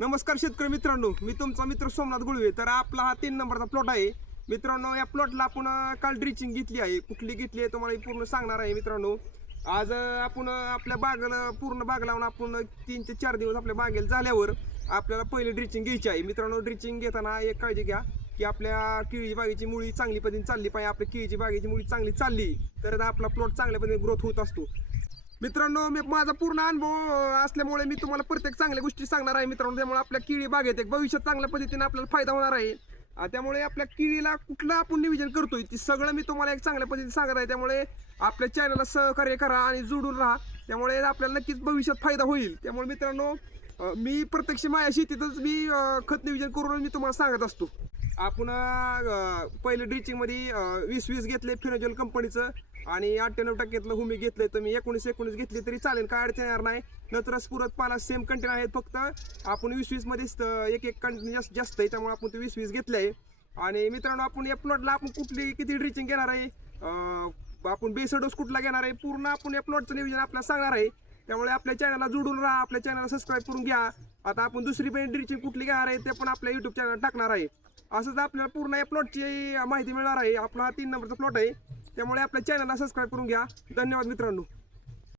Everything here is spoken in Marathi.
नमस्कार शेतकरी मित्रांनो, मी तुमचा मित्र सोमनाथ गुळवे. तर आपला हा 3 नंबरचा प्लॉट आहे मित्रांनो. या प्लॉटला आपण काल ड्रिचिंग घेतली आहे. कुठली घेतली आहे तुम्हाला पूर्ण सांगणार आहे मित्रांनो. आज आपण आपल्या बागेला पूर्ण बाग लावून आपण 3 ते 4 दिवस आपल्या बागेला झाल्यावर आपल्याला पहिले ड्रिचिंग घ्यायची आहे मित्रांनो. ड्रिचिंग घेताना एक काळजी घ्या की आपल्या केळी बागेची मुळी चांगली पद्धतीने चालली पाहिजे. आपल्या केळीची बागेची मुळी चांगली चालली तर आपला प्लॉट चांगल्या पद्धतीने ग्रोथ होत असतो मित्रांनो. मी माझा पूर्ण अनुभव असल्यामुळे मी तुम्हाला प्रत्येक चांगल्या गोष्टी सांगणार आहे मित्रांनो. त्यामुळे आपल्या केळी बागेत एक भविष्यात चांगल्या पद्धतीने आपल्याला फायदा होणार आहे. त्यामुळे आपल्या केळीला कुठलं आपण नियोजन करतोय ते सगळं मी तुम्हाला एक चांगल्या पद्धतीने सांगत आहे. त्यामुळे आपल्या चॅनलला सहकार्य करा आणि जोडून राहा. त्यामुळे आपल्याला नक्कीच भविष्यात फायदा होईल. त्यामुळे मित्रांनो मी प्रत्यक्ष माझ्या शेतीतच मी खत नियोजन करून मी तुम्हाला सांगत असतो. आपण पहिले ड्रिचिंगमध्ये 20-20 घेतले फिनोजल कंपनीचं आणि 98% हुमी घेतलंय. तुम्ही 19-19 घेतली तरी चालेल, काय अडचण येणार नाही. नंतरच पुरत पाला सेम कंटेन आहेत, फक्त आपण 20-20 मध्येच एक कंटेन जास्त आहे, त्यामुळे आपण ते 20-20 घेतले आहे. आणि मित्रांनो आपण या प्लॉटला आपण किती ड्रिचिंग घेणार आहे, आपण बेस डोस कुठला घेणार आहे, पूर्ण आपण या प्लॉटचं नियोजन आपल्याला सांगणार आहे. त्यामुळे आपल्या चॅनलला जोडून राहा, आपल्या चॅनलला सबस्क्राईब करून घ्या. आता आपण दुसरी पण ड्रिचिंग कुठली घेणार आहे ते पण आपल्या युट्यूब चॅनल टाकणार आहे. असंच आपल्याला पूर्ण या प्लॉटची माहिती मिळणार आहे. आपला हा 3 नंबरचा प्लॉट आहे, त्यामुळे आपल्या चॅनलला सबस्क्राईब करून घ्या. धन्यवाद मित्रांनो.